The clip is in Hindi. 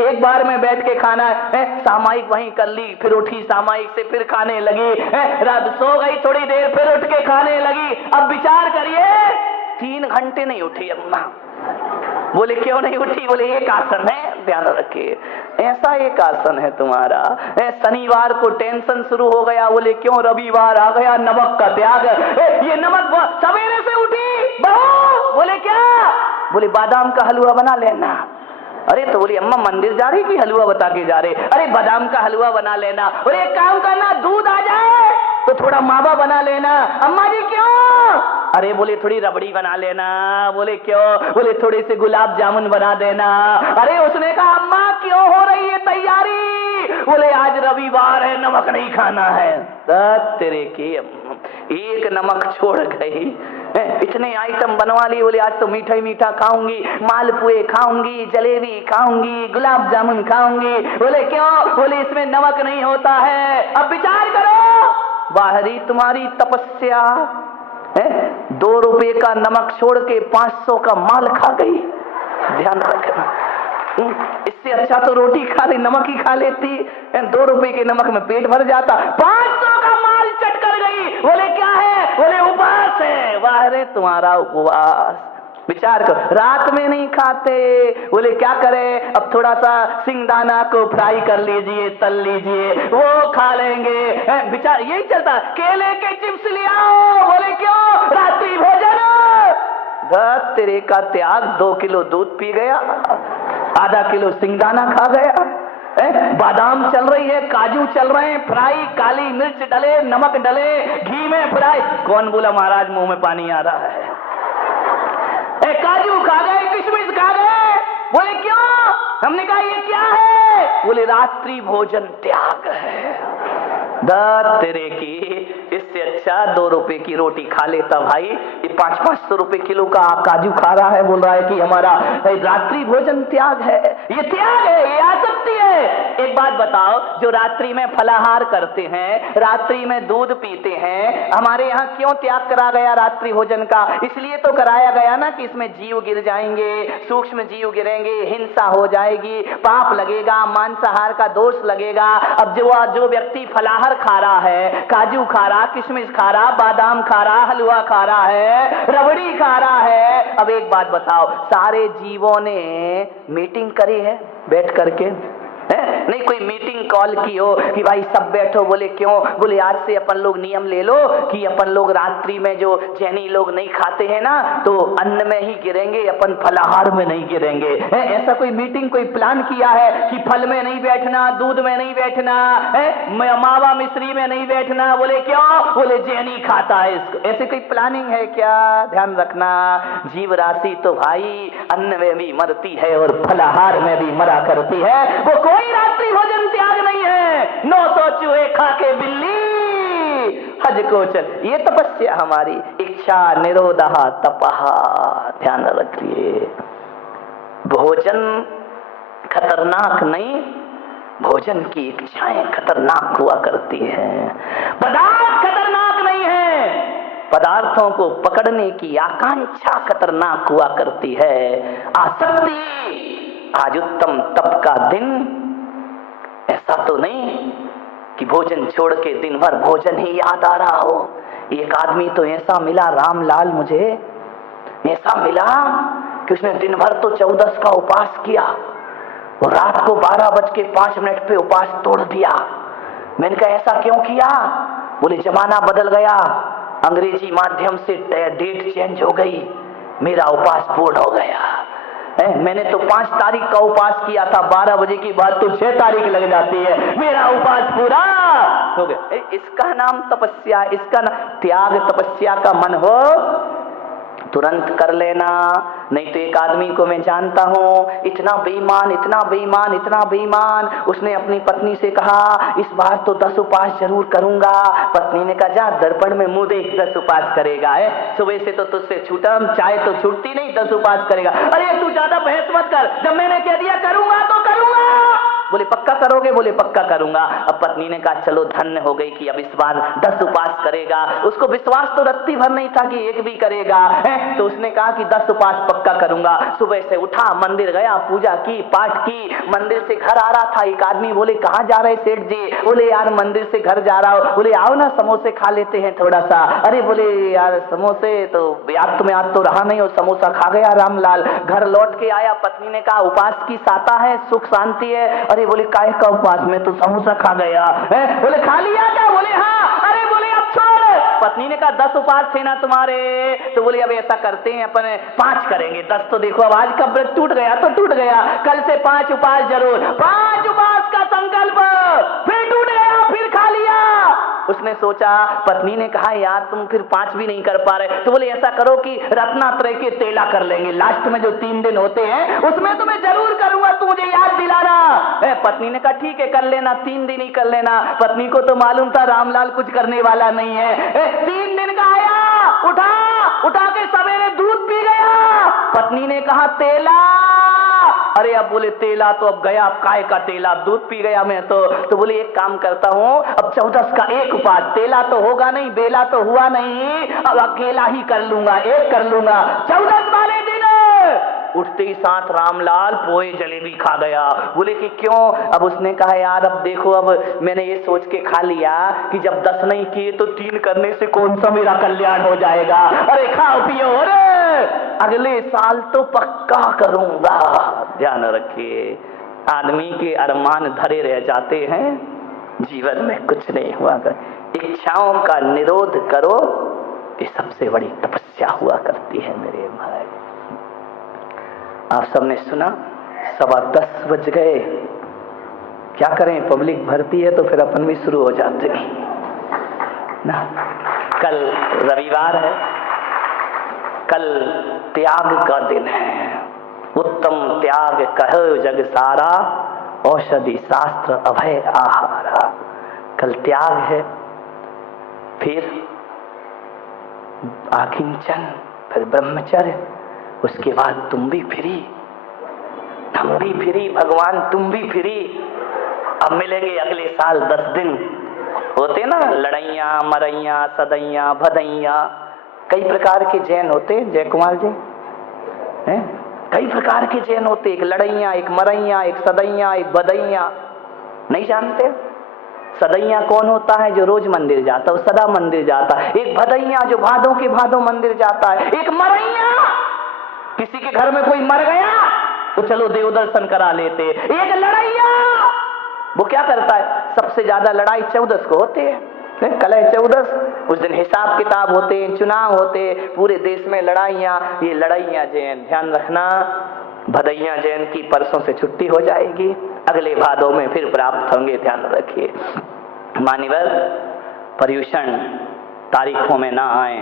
एक बार में बैठ के खाना है, सामायिक वहीं कर ली, फिर उठी सामायिक से फिर खाने लगी, रात सो गई थोड़ी देर फिर उठ के खाने लगी। अब विचार करिए 3 घंटे नहीं उठी अम्मा। बोले क्यों नहीं उठी? बोले एक आसन है, ध्यान रखिए, ऐसा एक आसन है तुम्हारा। शनिवार को टेंशन शुरू हो गया, बोले क्यों? रविवार आ गया, नमक का त्याग। ये नमक सवेरे से उठी बहू, बोले क्या? बोले बादाम का हलवा बना लेना। अरे तो बोली अम्मा मंदिर जा रही कि हलवा बता के जा रहे? अरे बादाम का हलवा बना लेना। और एक काम करना, दूध आ जाए तो थोड़ा मावा बना लेना। अम्मा जी क्यों? अरे बोले थोड़ी रबड़ी बना लेना। बोले क्यों? बोले थोड़े से गुलाब जामुन बना देना। अरे उसने कहा अम्मा क्यों हो रही है तैयारी? बोले आज रविवार है, नमक नहीं खाना है। तेरे की एक नमक छोड़ गई, इतने आइटम बनवा ली। बोले आज तो मीठा ही मीठा खाऊंगी, मालपुए खाऊंगी, जलेबी खाऊंगी, गुलाब जामुन खाऊंगी। बोले क्यों? बोले इसमें नमक नहीं होता है। अब विचार करो, बाहरी तुम्हारी तपस्या 2 रुपए का नमक छोड़ के 500 का माल खा गई। ध्यान रखना, इससे अच्छा तो रोटी खा ली, नमक ही खा लेती। 2 रुपए के नमक में पेट भर जाता, 500 का माल चट कर गई। बोले क्या है? बोले उपवास है। वाह रे तुम्हारा उपवास। विचार करो, रात में नहीं खाते। बोले क्या करें? अब थोड़ा सा सिंगदाना को फ्राई कर लीजिए, तल लीजिए, वो खा लेंगे। विचार यही चलता। केले के चिप्स ले आओ। बोले क्यों? रात्रि भोजन। तेरे का त्याग, 2 किलो दूध पी गया, आधा किलो सिंगदाना खा गया, बादाम चल रही है, काजू चल रहे हैं, फ्राई, काली मिर्च डले, नमक डले, घी में फ्राई। कौन बोला महाराज मुंह में पानी आ रहा है? काजू खा गए, किशमिश खा गए। बोले क्यों? हमने कहा ये क्या है? बोले रात्रि भोजन त्याग है। तेरे की, इससे अच्छा 2 रुपए की रोटी खा लेता भाई। ये 500-500 रुपए किलो का काजू खा रहा है, बोल रहा है कि हमारा रात्रि भोजन त्याग है। ये त्याग है, ये आसक्ति है। एक बात बताओ, जो रात्रि में फलाहार करते हैं, रात्रि में दूध पीते हैं, हमारे यहाँ क्यों त्याग करा गया रात्रि भोजन का? इसलिए तो कराया गया ना कि इसमें जीव गिर जाएंगे, सूक्ष्म जीव गिरेंगे, हिंसा हो जाएगी, पाप लगेगा, मांसाहार का दोष लगेगा। अब जो व्यक्ति फलाहार खा रहा है, काजू खा रहा, किशमिश खा रहा, बादाम खा रहा, हलवा खा रहा है, रबड़ी खा रहा है। अब एक बात बताओ, सारे जीवों ने मीटिंग करी है बैठ करके? नहीं कोई मीटिंग कॉल की हो कि भाई सब बैठो। बोले क्यों? बोले आज से अपन लोग नियम ले लो कि अपन लोग रात्रि में जो जैनी लोग नहीं खाते हैं ना, तो अन्न में ही गिरेंगे, अपन फलाहार में नहीं गिरेंगे। ऐसा कोई मीटिंग, कोई प्लान किया है कि फल में नहीं बैठना, दूध में नहीं बैठना, मावा मिश्री में नहीं बैठना? बोले क्यों? बोले जैनी खाता है इसको। ऐसे कोई प्लानिंग है क्या? ध्यान रखना, जीव राशि तो भाई अन्न में भी मरती है और फलाहार में भी मरा करती है। वो कोई रात्रि भोजन त्याग नहीं है। 900 चूहे खा के बिल्ली हज को चल। ये तपस्या हमारी, इच्छा निरोधः तपः। ध्यान रखिए, भोजन खतरनाक नहीं, भोजन की इच्छाएं खतरनाक हुआ करती हैं। पदार्थ खतरनाक नहीं है, पदार्थों को पकड़ने की आकांक्षा खतरनाक हुआ करती है। आसक्ति। आज उत्तम तप का दिन, ऐसा तो नहीं कि भोजन छोड़ के दिन भर भोजन ही याद आ रहा हो। एक आदमी तो ऐसा मिला रामलाल, मुझे ऐसा मिला कि उसने दिन भर तो 14 का उपवास किया और रात को 12:05 पे उपवास तोड़ दिया। मैंने कहा ऐसा क्यों किया? बोले जमाना बदल गया, अंग्रेजी माध्यम से डेट चेंज हो गई, मेरा उपवास पूर्ण हो गया। मैंने तो 5 तारीख का उपवास किया था, 12 बजे की बात तो 6 तारीख लग जाती है, मेरा उपवास पूरा हो गया। इसका नाम तपस्या, इसका नाम त्याग। तपस्या का मन हो तुरंत कर लेना। नहीं तो एक आदमी को मैं जानता हूं, इतना बेईमान, इतना बेईमान, इतना बेईमान, उसने अपनी पत्नी से कहा इस बार तो 10 उपवास जरूर करूंगा। पत्नी ने कहा जा दर्पण में मुंह देख 10 उपवास करेगा। सुबह से तो तुझसे छूटा, चाय तो छूटती नहीं, 10 उपवास करेगा। अरे तू ज्यादा बहस मत कर, जब मैंने कह दिया करूंगा तो करूंगा। बोले पक्का करोगे? बोले पक्का करूंगा। अब पत्नी ने कहा चलो धन्य हो गई कि अब इस बार 10 उपवास करेगा। उसको विश्वास तो रत्ती भर नहीं था कि एक भी करेगा, तो उसने कहा कि 10 उपवास पक्का करूंगा। सुबह से उठा, मंदिर गया, पूजा की, पाठ की, मंदिर से घर आ रहा था। एक आदमी बोले कहाँ जा रहे सेठ जी? बोले यार मंदिर से घर जा रहा हूं। बोले आओ ना समोसे खा लेते हैं थोड़ा सा। अरे बोले यार समोसे तो याद तुम्हें याद तो रहा नहीं, और समोसा खा गया रामलाल। घर लौट के आया, पत्नी ने कहा उपास की साता है, सुख शांति है। अरे बोले काहे का उपवास में तो समोसा खा गया है। बोले खा लिया क्या? बोले हाँ। अरे बोले अब छोड़। पत्नी ने कहा 10 उपवास थे ना तुम्हारे, तो बोले अब ऐसा करते हैं अपन 5 करेंगे। 10 तो देखो अब आज का व्रत टूट गया तो टूट गया, कल से 5 उपवास जरूर। 5 उपवास का संकल्प, फिर टूट गया, फिर खा लिया। उसने सोचा, पत्नी ने कहा यार तुम फिर 5 भी नहीं कर पा रहे, तो बोले ऐसा करो कि रत्नात्रय के तेला कर लेंगे, लास्ट में जो 3 दिन होते हैं उसमें तो मैं जरूर करूंगा, तू मुझे याद दिलाना। पत्नी ने कहा ठीक है कर लेना, 3 दिन ही कर लेना। पत्नी को तो मालूम था रामलाल कुछ करने वाला नहीं है। 3 दिन का आया, उठा के सवेरे दूध पी गया। पत्नी ने कहा तेला, अरे अब बोले तेला तो अब गया, अब काय का तेला, दूध पी गया मैं तो बोले एक काम करता हूं, अब 14 का एक उपवास, तेला तो होगा नहीं, बेला तो हुआ नहीं, अब अकेला ही कर लूंगा, एक कर लूंगा। 14 वाले दिन उठते ही साथ रामलाल पोए जलेबी खा गया। बोले कि क्यों? अब उसने कहा यार अब देखो, अब मैंने ये सोच के खा लिया कि जब 10 नहीं किए तो 3 करने से कौन सा मेरा कल्याण हो जाएगा। अरे खाओ पियो, अरे अगले साल तो पक्का करूंगा। ध्यान रखिए, आदमी के अरमान धरे रह जाते हैं, जीवन में कुछ नहीं हुआ। इच्छाओं का निरोध करो, ये सबसे बड़ी तपस्या हुआ करती है मेरे भाई। आप सबने सुना 10:15 बज गए, क्या करें, पब्लिक भरती है तो फिर अपन भी शुरू हो जाते हैं ना। कल रविवार है, कल त्याग का दिन है। उत्तम त्याग कहो जग सारा, औषधि शास्त्र अभय आहारा। कल त्याग है, फिर आकिंचन, फिर ब्रह्मचर्य, उसके बाद तुम भी फ्री, हम भी फ्री, भगवान तुम भी फ्री। अब मिलेंगे अगले साल 10 दिन। होते ना लड़ैया, मरैया, सदैया, भदैया, कई प्रकार के जैन होते। जय कुमार जी हैं, कई प्रकार के जैन होते, एक लड़ैया, एक मरैया, एक सदैया, एक भदैया। नहीं जानते? सदैया कौन होता है? जो रोज मंदिर जाता है, सदा मंदिर जाता है। एक भदैया जो भादों के भादों मंदिर जाता है। एक मरैया, किसी के घर में कोई मर गया तो चलो देव दर्शन करा लेते। एक लड़ैया, वो क्या करता है, सबसे ज्यादा लड़ाई 14 को होते हैं, कलह 14, उस दिन हिसाब किताब होते हैं, चुनाव होते, पूरे देश में लड़ाइयां। ये लड़ाइयां जैन, ध्यान रखना, भदैया जैन की परसों से छुट्टी हो जाएगी, अगले भादों में फिर प्राप्त होंगे, ध्यान रखिए। मान्यवर, पर्यूषण तारीखों में ना आए,